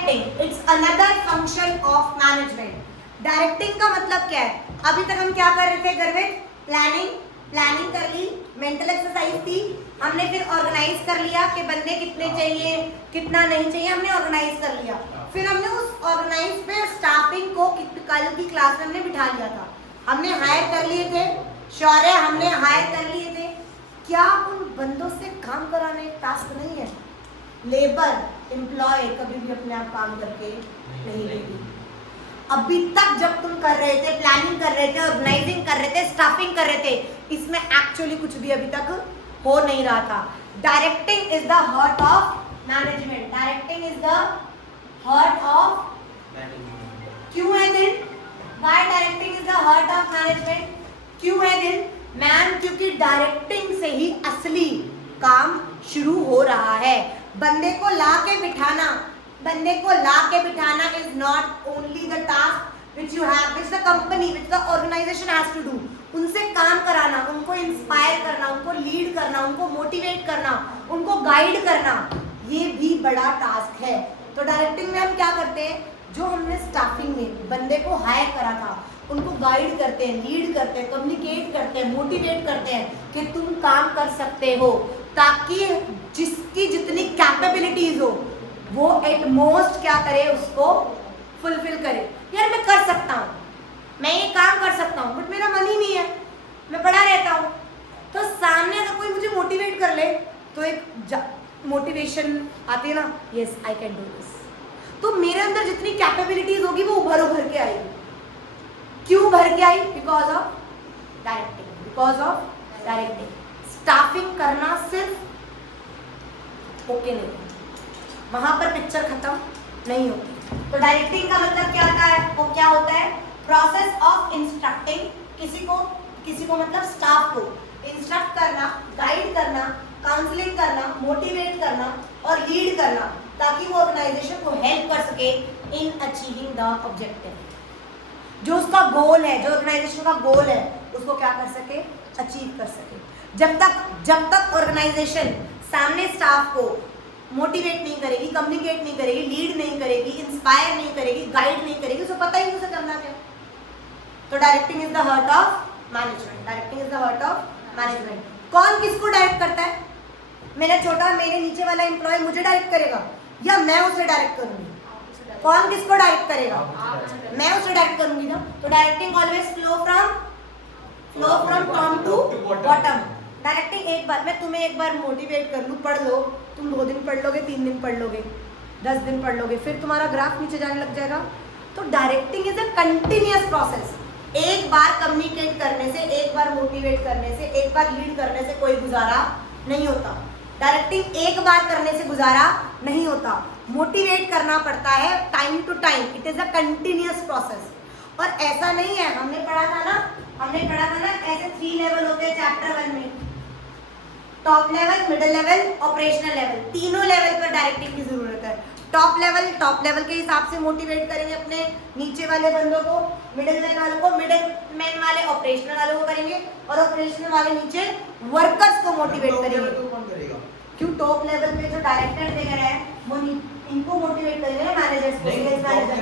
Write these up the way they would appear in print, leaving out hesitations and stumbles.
Directing it's another function of management. Directing का मतलब क्या है? अभी तक हम क्या कर रहे थे गर्वित? प्लानिंग कर ली, मेंटल एक्सरसाइज थी, हमने फिर ऑर्गेनाइज कर लिया कि बंदे कितने चाहिए, कितना नहीं चाहिए, हमने ऑर्गेनाइज कर लिया। फिर हमने उस ऑर्गेनाइज पे स्टाफिंग को कल की क्लास में हमने बिठा लिया था, हमने हायर कर लिए थे, शौर्य हमने हायर कर लिए थे। क्या उन बंदों से काम कराना एक टास्क नहीं है? लेबर एम्प्लॉय कभी भी अपने आप काम करके नहीं देगी। अभी तक जब तुम कर रहे थे, प्लानिंग कर रहे थे, ऑर्गेनाइजिंग कर रहे थे, स्टाफिंग कर रहे थे, इसमें एक्चुअली कुछ भी अभी तक हो नहीं रहा था। Directing is the heart of management. Directing is the heart of, क्यों है दिन? Why directing is the heart of management? क्यों है दिन? मैम क्योंकि डायरेक्टिंग से ही असली काम शुरू हो रहा है। बंदे को ला के बिठाना is not only the task which you have, which the company, which the organisation has to do. उनसे काम कराना, उनको इंस्पायर करना, उनको लीड करना, उनको मोटिवेट करना, उनको गाइड करना, ये भी बड़ा टास्क है। तो डायरेक्टिंग में हम क्या करते हैं? जो हमने स्टाफिंग में बंदे को हायर करा था, उनको गाइड करते हैं, लीड करते हैं, कम्युनिकेट करते हैं, मोटिवेट करते हैं कि तुम काम कर सकते हो, ताकि जिसकी जितनी कैपेबिलिटीज हो वो एट मोस्ट क्या करे, उसको फुलफिल करे। यार मैं कर सकता हूँ, मैं ये काम कर सकता हूँ, बट मेरा मन ही नहीं है, मैं पढ़ा रहता हूँ। तो सामने अगर कोई मुझे मोटिवेट कर ले तो एक मोटिवेशन आती है ना, yes I can do this, तो मेरे अंदर जितनी कैपेबिलिटीज होगी वो उभर के आएगी। क्यों भर के आई? Because of directing. Because of directing. Staffing करना सिर्फ ओके नहीं, वहां पर पिक्चर खत्म नहीं होती। तो डायरेक्टिंग का मतलब क्या होता है? वो क्या होता है? प्रोसेस ऑफ इंस्ट्रक्टिंग, किसी को मतलब स्टाफ को इंस्ट्रक्ट करना, गाइड करना, काउंसलिंग करना, मोटिवेट करना और लीड करना, ताकि वो ऑर्गेनाइजेशन को हेल्प कर सके इन अचीविंग द ऑब्जेक्टिव। जो उसका गोल है, जो ऑर्गेनाइजेशन का गोल है, उसको क्या कर सके? अचीव कर सके। जब तक ऑर्गेनाइजेशन सामने स्टाफ को मोटिवेट नहीं करेगी, कम्युनिकेट नहीं करेगी, लीड नहीं करेगी, इंस्पायर नहीं करेगी, गाइड नहीं करेगी, उसको पता ही नहीं उसे करना क्या। तो directing is the heart of management. Directing is the heart of management. कौन किसको डायरेक्ट करता है? मेरे नीचे वाला एम्प्लॉय मुझे डायरेक्ट करेगा या मैं उसे डायरेक्ट करूंगी? कौन किसको डायरेक्ट करेगा? मैं उसे डायरेक्ट करूंगी ना। तो directing always flow from top to bottom. Directing एक बार, मैं तुम्हें एक बार मोटिवेट कर लूँ, पढ़ लो, तुम 2 दिन पढ़ लोगे, 3 दिन पढ़ लोगे, 10 दिन पढ़ लोगे, फिर तुम्हारा ग्राफ नीचे जाने लग जाएगा। तो directing is a continuous process. एक बार कम्युनिकेट करने से, एक बार मोटिवेट करने से, एक बार लीड करने से कोई गुजारा नहीं होता। डायरेक्टिंग एक बार करने से गुजारा नहीं होता, मोटिवेट करना पड़ता है time to time. It is a continuous process. और ऐसा नहीं है, हमने पढ़ा था ना ऐसे 3 लेवल होते हैं चैप्टर 1 में, top level, middle level, operational level. तीनों लेवल पर डायरेक्टिंग की जरूरत है। टॉप लेवल के हिसाब से मोटिवेट करेंगे अपने नीचे वाले बंदों को, मिडिल मैन वालों को, मिडिल मैन वाले ऑपरेशनल वालों को करेंगे, और ऑपरेशनल वाले नीचे वर्कर्स को मोटिवेट करेंगे। क्यों? टॉप लेवल पे जो डायरेक्टर वगैरह है वो इनको मोटिवेट करेंगे ना, मैनेजर्स को, सेल्स मैनेजर।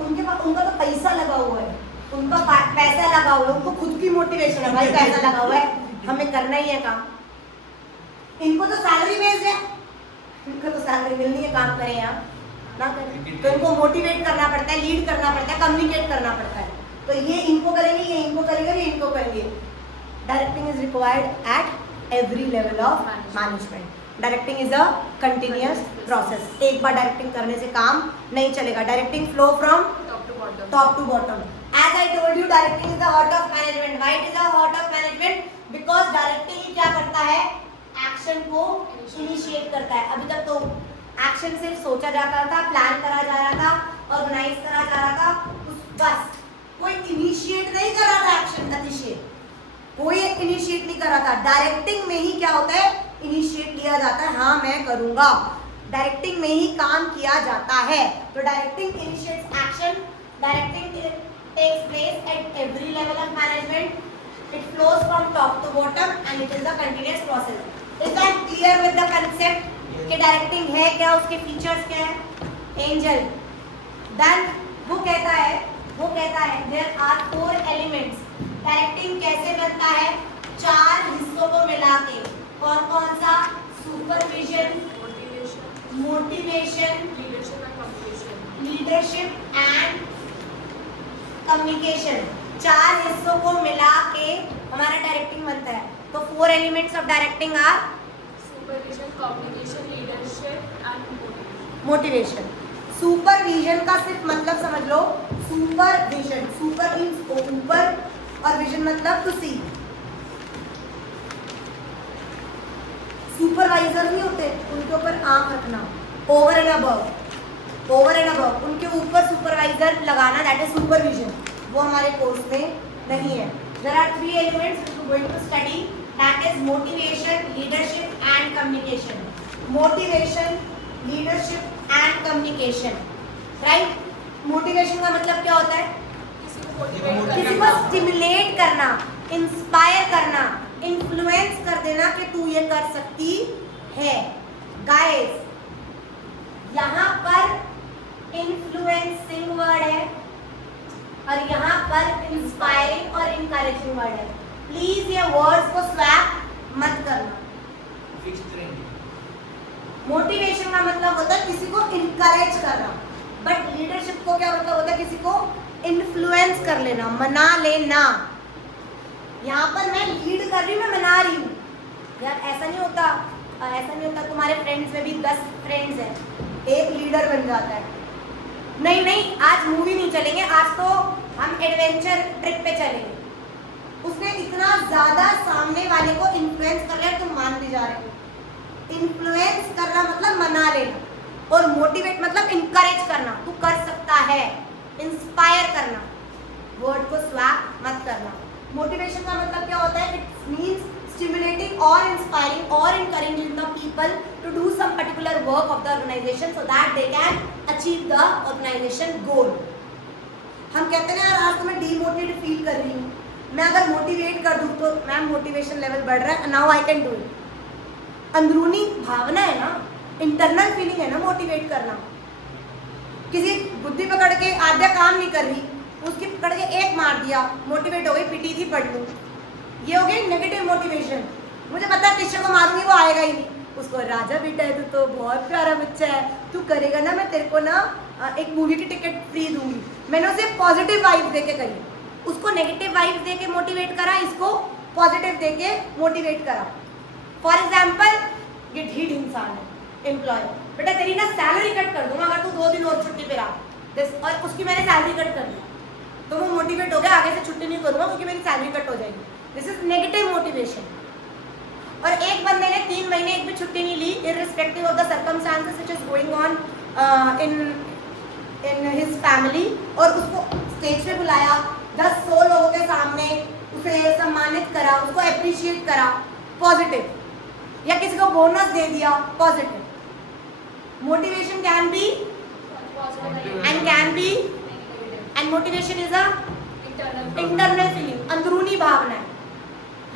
उनका तो पैसा लगा हुआ है, उनका पैसा लगा हुआ है, उनको खुद की मोटिवेशन है, भाई पैसा लगा हुआ है, हमें करना ही है काम। इनको तो सैलरी बेस्ड है, इनको तो सैलरी मिलनी है, काम करें या ना करें। तो इनको मोटिवेट करना पड़ता है, लीड करना पड़ता है, कम्युनिकेट करना पड़ता है। तो ये इनको करेंगे, ये इनको करेंगे, ये इनको करेंगे। Directing is required at every level of management. Directing is a continuous process. एक बार डायरेक्टिंग करने से काम नहीं चलेगा। Directing flow from top to bottom. As I told you, directing is the heart of management. Why it is the heart of management? Because directing ही क्या करता है? Action को initiate करता है। अभी तक तो action सिर्फ सोचा जाता था, प्लान करा जा रहा था, ऑर्गेनाइज करा जा रहा था, बस कोई इनिशिएट नहीं कर रहा था एक्शन, अतिशय कोई इनिशिएट नहीं कर रहा था। डायरेक्टिंग में ही क्या होता है? इनिशिएट लिया जाता है, हाँ मैं करूंगा। डायरेक्टिंग में ही काम किया जाता है। तो directing initiates action, directing takes place at every level of management, it flows from top to bottom and it is a continuous process. Is that clear with the concept कि डायरेक्टिंग है क्या, उसके फीचर्स क्या है? Angel. Then वो कहता है there are 4 elements. Directing कैसे बनता है? 4 हिस्सों को मिला के। कौन कौन सा? Supervision, motivation, leadership and communication. 4 हिस्सों को मिला के हमारा डायरेक्टिंग बनता है। तो 4 elements of directing are supervision, communication, leadership and motivation. Supervision का सिर्फ मतलब समझ लो, सुपरविजन, सुपर मीन्स ऊपर और विजन मतलब टू सी। सुपरवाइजर नहीं होते, उनके ऊपर आंख रखना, over and above, over and above, उनके ऊपर सुपरवाइजर लगाना, दैट इज सुपरविजन। वो हमारे कोर्स में नहीं है। There are 3 elements which we are going to study, that is motivation, leadership and communication. Motivation, leadership and communication, right? Motivation का मतलब क्या होता है? किसी को स्टिमुलेट करना, इंस्पायर करना, इन्फ्लुएंस कर देना कि तू ये कर सकती है। गाइस, यहाँ पर इन्फ्लुएंसिंग वर्ड है और यहाँ पर इंस्पायरिंग और इनकरेजिंग वर्ड है। प्लीज ये वर्ड्स को स्वैप मत करना। मोटिवेशन का मतलब होता है किसी को इनकरेज करना, बट लीडरशिप को क्या मतलब होता है? किसी को इन्फ्लुएंस कर लेना, मना लेना। यहाँ पर मैं लीड कर रही हूँ, मैं मना रही हूँ। यार ऐसा नहीं होता, ऐसा नहीं होता। तुम्हारे फ्रेंड्स में भी 10 फ्रेंड्स हैं, एक लीडर बन जाता है। नहीं नहीं, आज मूवी नहीं चलेंगे, आज तो हम एडवेंचर ट्रिप पे चलेंगे। उसने इतना ज्यादा सामने वाले को इन्फ्लुएंस कर लिया, तुम मान भी जा रहे हो। इन्फ्लुएंस करना मतलब मना लेना, और मोटिवेट मतलब इनकरेज करना, तू कर सकता है, इंस्पायर करना। वर्ड को स्वैप मत करना। मोटिवेशन का मतलब क्या होता है? It means stimulating or inspiring or encouraging the people to do some particular work of the organization so that they can achieve the organization goal. हम कहते हैं यार आज तो मैं डीमोटिवेटेड फील कर रही हूँ, मैं अगर मोटिवेट कर दूँ तो मैम मोटिवेशन लेवल बढ़ रहा है, now I can do it. अंदरूनी भावना है ना, इंटरनल फीलिंग है ना मोटिवेट करना। किसी बुद्धि पकड़ के आद्या काम नहीं कर रही, उसकी पकड़ के एक मार दिया, मोटिवेट हो गई, पिटी थी पढ़ लूँ, ये हो गई नेगेटिव मोटिवेशन। मुझे पता है टीचर को मारूंगी वो आएगा ही नहीं, उसको राजा बेटा है, तू तो बहुत प्यारा बच्चा है, तू करेगा ना, मैं तेरे को ना एक मूवी की टिकट फ्री दूंगी। मैंने उसे पॉजिटिव वाइब दे के करी, उसको नेगेटिव वाइब दे के मोटिवेट करा, इसको पॉजिटिव दे के मोटिवेट करा। फॉर एग्जाम्पल, ये ढीठ इंसान है एम्प्लॉय, बेटा तेरी ना सैलरी कट कर दूंगा अगर तू 2 दिन और छुट्टी पे रहा, और उसकी मैंने सैलरी कट कर दी, तो वो मोटिवेट हो गया, आगे से छुट्टी नहीं करूंगा क्योंकि मेरी सैलरी कट हो जाएगी। This is negative motivation. और एक बंदे ने 3 महीने एक भी छुट्टी नहीं ली, irrespective of the circumstances which is going on in his family, और उसको स्टेज पे बुलाया, 10-100 लोगों के सामने उसे सम्मानित करा, उसको अप्रिशिएट करा, पॉजिटिव। या किसी को बोनस दे दिया, positive. Motivation can be and motivation is a internal feeling, अंदरूनी भावना है,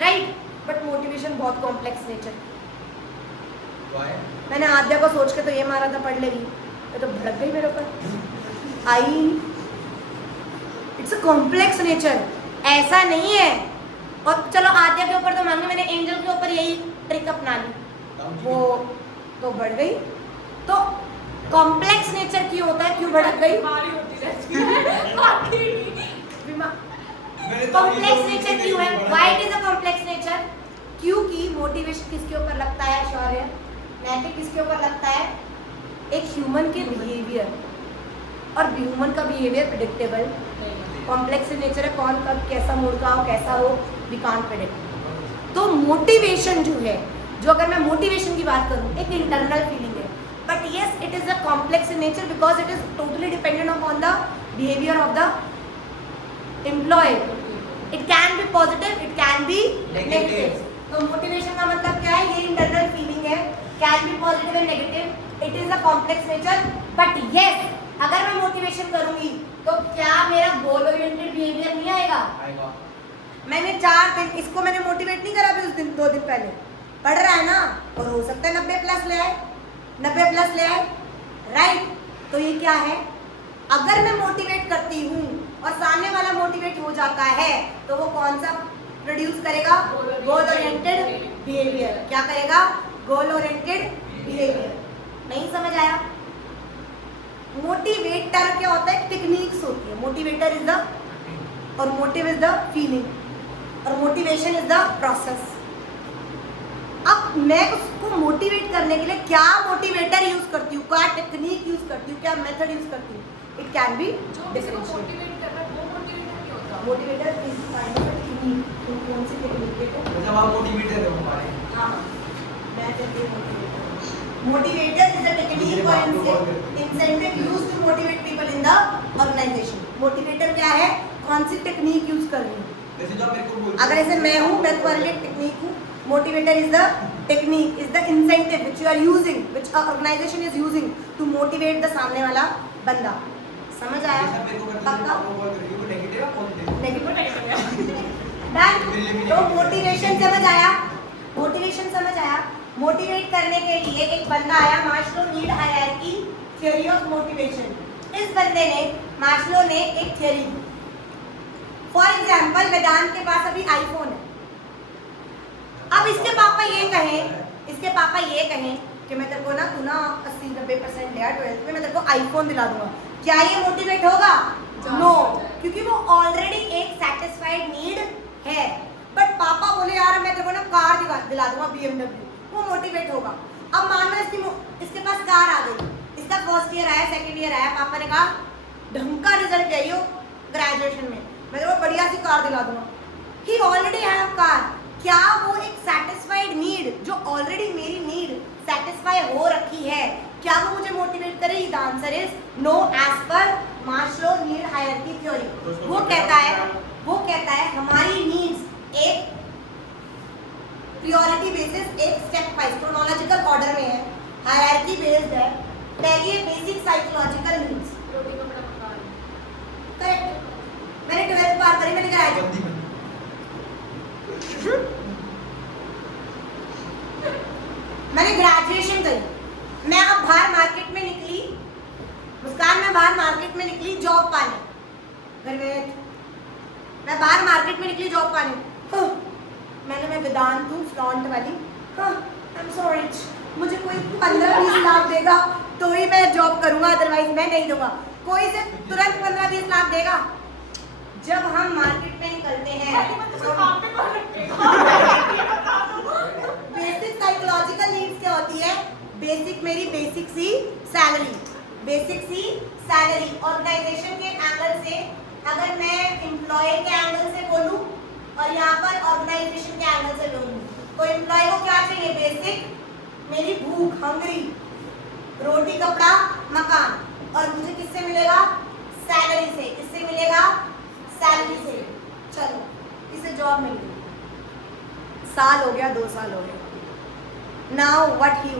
राइट। बट मोटिवेशन बहुत कॉम्प्लेक्स नेचर। मैंने आद्या को सोच के तो ये मारा था पढ़ लेगी, ये तो भड़क गई मेरे ऊपर आई। इट्स अ कॉम्प्लेक्स नेचर, ऐसा नहीं है। और चलो आद्या के ऊपर तो मान लो मैंने एंजल के ऊपर यही ट्रिक अपना ली, वो तो बढ़ गई। तो कॉम्प्लेक्स नेचर क्यों होता है, क्यों भड़क गई? कॉम्प्लेक्स नेचर क्यों है? Why it is a complex nature? क्योंकि मोटिवेशन किसके ऊपर लगता है? शौर्य नैतिक किसके ऊपर लगता है? एक ह्यूमन के बिहेवियर, और ह्यूमन का बिहेवियर प्रेडिक्टेबल। कॉम्प्लेक्स नेचर है, कौन कब कैसा मूड का हो, कैसा हो, वी कांट प्रेडिक्ट। तो मोटिवेशन जो है, जो अगर मैं मोटिवेशन की बात करूं, एक इंटरनल फीलिंग है, but yes it is a complex in nature because it is totally dependent upon the behaviour of the employ. It can be positive, it can be negative. तो मोटिवेशन का मतलब क्या है? ये इंटरनल फीलिंग है, can be positive and negative, it is a complex nature. But yes अगर मैं motivation करूंगी तो क्या मेरा गोल ओरिएंटेड बिहेवियर नहीं आएगा? मैंने 4 दिन इसको मैंने मोटिवेट नहीं करा अभी, उस दिन 2 दिन पहले पढ़ रहा है ना, और हो सकता है 90 प्लस ले आए, 90 प्लस ले आए, राइट। तो ये क्या है, अगर मैं मोटिवेट करती हूँ और सामने वाला मोटिवेट हो जाता है तो वो कौन सा प्रोड्यूस करेगा, गोल ओरिएंटेड बिहेवियर। क्या करेगा, गोल ओरिएंटेड बिहेवियर। नहीं समझ आया? मोटिवेटर क्या होता है, टेक्निक्स होती है। मोटिवेटर इज द, और मोटिव इज द फीलिंग, और मोटिवेशन इज द प्रोसेस। अब मैं उसको मोटिवेट करने के लिए क्या मोटिवेटर यूज करती हूँ, क्या टेक्निक यूज करती हूँ, क्या मेथड यूज करती हूँ, it can B differentiate. Motivate कर रहा है वो मोटिवेटर नहीं होता। Motivator is kind of technique. तो कौन सी टेक्निक देखो, जब आप मोटिवेटर हो हमारे, हाँ मैं कहती हूँ मोटिवेटर इज अ टेक्निक और incentive used to motivate people in the organisation. Motivator क्या है, कौन सी टेक्निक यूज कर रही हूँ। जैसे जो आप मेरे को बोलते अगर ऐसे मैं हूँ, मैं तुम्हारे लिए टेक्निक हूँ। Motivator is the technique, is the incentive which you are using, which a organisation is using to motivate the सामने वाला बंदा। समझ आया? जैसे मेरे को करते हैं पक्का? आप वो करिए वो नेगेटिव या पॉजिटिव। नेगेटिव। डन। तो मोटिवेशन समझ आया, मोटिवेशन समझ आया। मोटिवेट करने के लिए एक बंदा आया, Maslow need hierarchy theory of motivation. इस बंदे ने, मास्लो ने एक थ्योरी दी। फॉर एग्जाम्पल वेदांत के पास अभी आईफोन है। अब इसके पापा ये कहें कि मैं तेरे को ना, तू ना 80-90% लिया 12th में, मैं तेरे को आईफोन दिला दूंगा, क्या ये मोटिवेट होगा? नो, क्योंकि वो ऑलरेडी एक सेटिस्फाइड नीड है। बट पापा बोले यार मैं तेरे को ना कार दिला दूंगा BMW, वो मोटिवेट होगा। अब मान लो इसके पास कार आ गई, इसका फर्स्ट ईयर आया, सेकंड ईयर आया, पापा ने कहा ढंग का रिजल्ट चाहिए ग्रेजुएशन में, मैं तेरे को बढ़िया सी कार दिला दूंगा। He already have car. क्या वो एक सेटिस्फाइड नीड, जो ऑलरेडी मेरी नीड सेटिस्फाई हो रखी है, क्या वो मुझे मोटिवेट करेगी? The answer is no, as per Maslow need hierarchy theory. वो कहता है हमारी नीड्स एक प्रायोरिटी बेसिस, एक स्टेप वाइज क्रोनोलॉजिकल ऑर्डर में है, हायरार्की बेस्ड है। पहली है बेसिक साइकोलॉजिकल नीड्स। रोटी कपड़ा मकान। करेक्ट। मैंने 12th पार करी, मैंने ग्रेजुएट, मैंने ग्रेजुएशन करी। मैं अब बाहर मार्केट में निकली, मुस्कान मैं बाहर मार्केट में निकली जॉब पाने। मैं बाहर मार्केट में निकली जॉब पाने। मैं वेदांत हूँ, फ्रंट वाली। आई एम सो रिच, मुझे कोई 15-20 लाख देगा तो ही मैं जॉब करूँगा, अदरवाइज मैं नहीं दूंगा। कोई से तुरंत 15-20 लाख देगा। जब हम मार्केट में निकलते हैं, बेसिक साइकोलॉजिकल नीड्स क्या होती है? बेसिक, मेरी बेसिक सी सैलरी, बेसिक सी सैलरी। ऑर्गेनाइजेशन के एंगल से, अगर मैं एम्प्लॉय के एंगल से बोलूं और यहाँ पर ऑर्गेनाइजेशन के एंगल से बोलूं, तो एम्प्लॉय को क्या चाहिए? बेसिक, मेरी भूख, हंगरी, रोटी कपड़ा मकान। और मुझे किससे मिलेगा? सैलरी से। किससे मिलेगा? सैलरी से। चलो, इसे जॉब मिल गई, साल हो गया, 2 साल हो गए। Now what he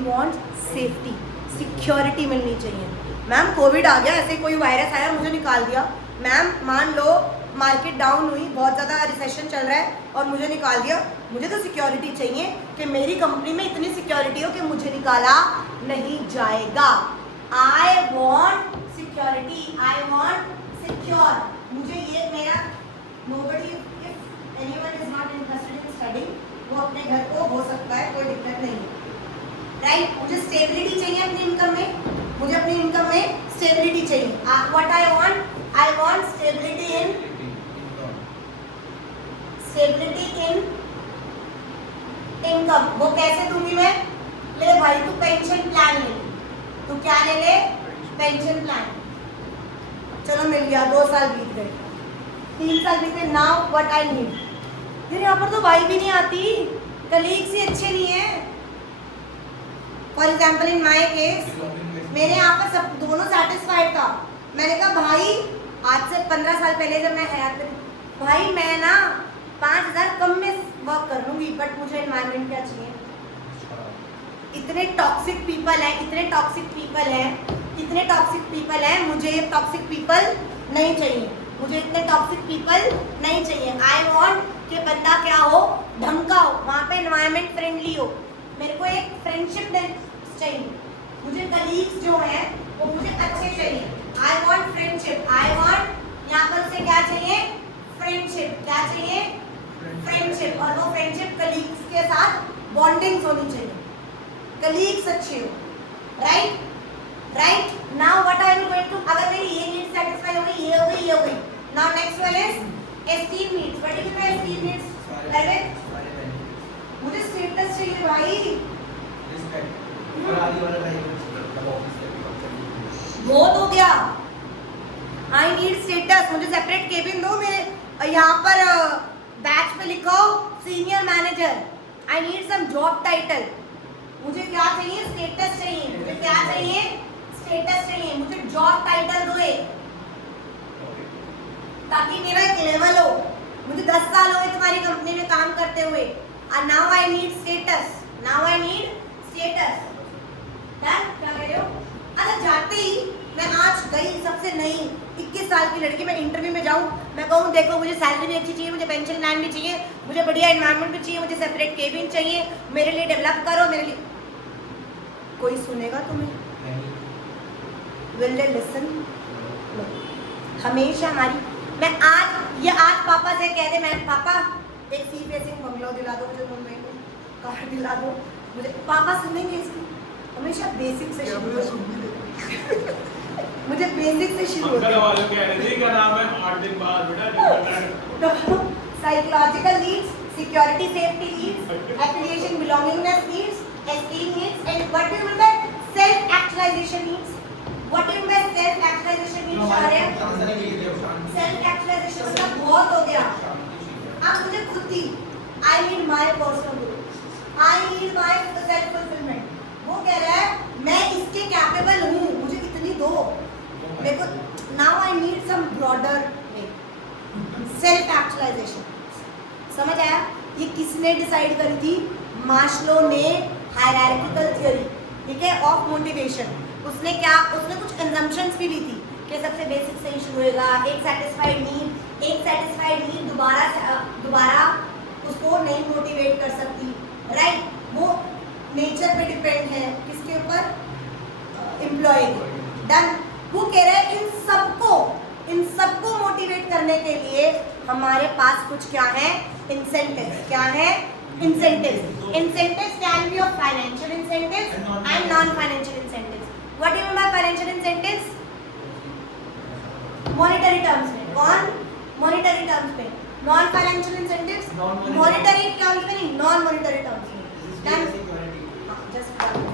wants safety, security मिलनी चाहिए। मैम कोविड आ गया, ऐसे कोई वायरस आया मुझे निकाल दिया। मैम मान लो मार्केट डाउन हुई, बहुत ज़्यादा रिसेशन चल रहा है और मुझे निकाल दिया। मुझे तो सिक्योरिटी चाहिए कि मेरी कंपनी में इतनी सिक्योरिटी हो कि मुझे निकाला नहीं जाएगा। I want security, I want secure. मुझे ये मेरा nobody, if anyone is not interested in studying, वो अपने घर को हो सकता है, कोई दिक्कत नहीं है, राइट? मुझे स्टेबिलिटी चाहिए अपनी इनकम में, मुझे अपनी इनकम में स्टेबिलिटी चाहिए। What I want stability in income. वो कैसे दूंगी मैं? ले भाई तू पेंशन प्लान ले, तू क्या ले ले? Pension plan. चलो मिल गया, 2 साल बीत गए, 3 साल बीते। Now what I need? यार यहाँ पर तो भाई भी नहीं आती, कलीग्स ही अच्छे नहीं है। For example in my case, मेरे यहाँ पर सब दोनों सेटिस्फाइड था। मैंने कहा भाई, आज से 15 साल पहले जब मैं हयात में, भाई मैं ना 5,000 कम में वर्क कर लूँगी, बट मुझे एनवायरनमेंट क्या चाहिए? इतने टॉक्सिक पीपल हैं, इतने टॉक्सिक पीपल हैं, मुझे ये टॉक्सिक पीपल नहीं चाहिए, मुझे इतने टॉक्सिक पीपल नहीं चाहिए। आई वॉन्ट कि बंदा क्या हो? ढंग का हो, वहाँ पे एनवायरनमेंट फ्रेंडली हो। मेरे को एक फ्रेंडशिप चाहिए। मुझे कलीग्स जो हैं और वो फ्रेंडशिप कलीग्स के साथ बॉन्डिंग्स होनी चाहिए, कलीग्स अच्छे हो, right. Now what I am going to, अगर मेरी ये नीड सेटिस्फाई हो गई, ये हो गई, ये हो गई, now next one is esteem needs. What is my esteem needs? मुझे स्टेटस चाहिए भाई, रिस्पेक्ट और आदि वाला टाइम मतलब ऑफिस से बहुत हो गया। आई नीड स्टेटस, मुझे सेपरेट केबिन दो, मेरे यहाँ पर बैच पे लिखो senior manager. I need some job title. मुझे क्या चाहिए? स्टेटस चाहिए। मुझे क्या चाहिए? स्टेटस चाहिए। मुझे जॉब टाइटल दो एक, ताकि मेरा एक लेवल हो। मुझे 10 साल हुए तुम्हारी कंपनी में काम करते हुए, और now I need status, now I need status. Done? क्या कह रहे हो? अच्छा, जाते ही मैं आज गई सबसे नई 21 साल की लड़की, मैं इंटरव्यू में जाऊँ, मैं कहूँ देखो मुझे सैलरी भी अच्छी चाहिए, मुझे पेंशन प्लान भी चाहिए, मुझे बढ़िया एनवायरनमेंट भी चाहिए, मुझे सेपरेट केबिन चाहिए, मेरे लिए डेवलप करो, मेरे लिए। कोई सुनेगा तुम्हें? Will they listen? हमेशा हमारी, मैं आज पापा से कह दे, मैं पापा एक सी फेसिंग बंगलो दिला दो मुझे मुंबई में, कार दिला दो मुझे, पापा सुनेंगे इसकी? हमेशा बेसिक से शुरू मुझे बेसिक से शुरू अंकल वालों कह रहे थे क्या नाम है 8 दिन बाद बेटा psychological needs, security safety needs, affiliation belongingness needs, esteem needs, and what do you mean by self actualisation needs? What do you mean by self actualisation needs? Self actualisation मतलब बहुत हो गया। अब मुझे खुद की, I need my personal growth, I need my self fulfilment. वो कह रहा है मैं इसके कैपेबल हूँ, मुझे इतनी दो, मेरे को। Now I need some broader way, self actualisation. समझ आया? ये किसने डिसाइड करी थी? मास्लो ने, हायरार्किकल थ्योरी, ठीक है, ऑफ मोटिवेशन। उसने कुछ एजम्पशंस भी ली थी कि सबसे बेसिक से ही शुरू होगा, एक सेटिस्फाइड नीड दोबारा उसको नहीं मोटिवेट कर सकती, राइट? वो नेचर पे डिपेंड है, किसके ऊपर? एम्प्लॉय के। डन? वो कह रहे हैं इन सबको मोटिवेट करने के लिए हमारे पास कुछ क्या है? इंसेंटिव्स। क्या है? Incentives. Incentives can be of financial incentives and non financial incentives. What do you mean by financial incentives? Monetary terms में। कौन? मॉनेटरी टर्म्स में। Non financial incentives monetary terms में नहीं, नॉन मॉनेटरी टर्म्स में। Done? Just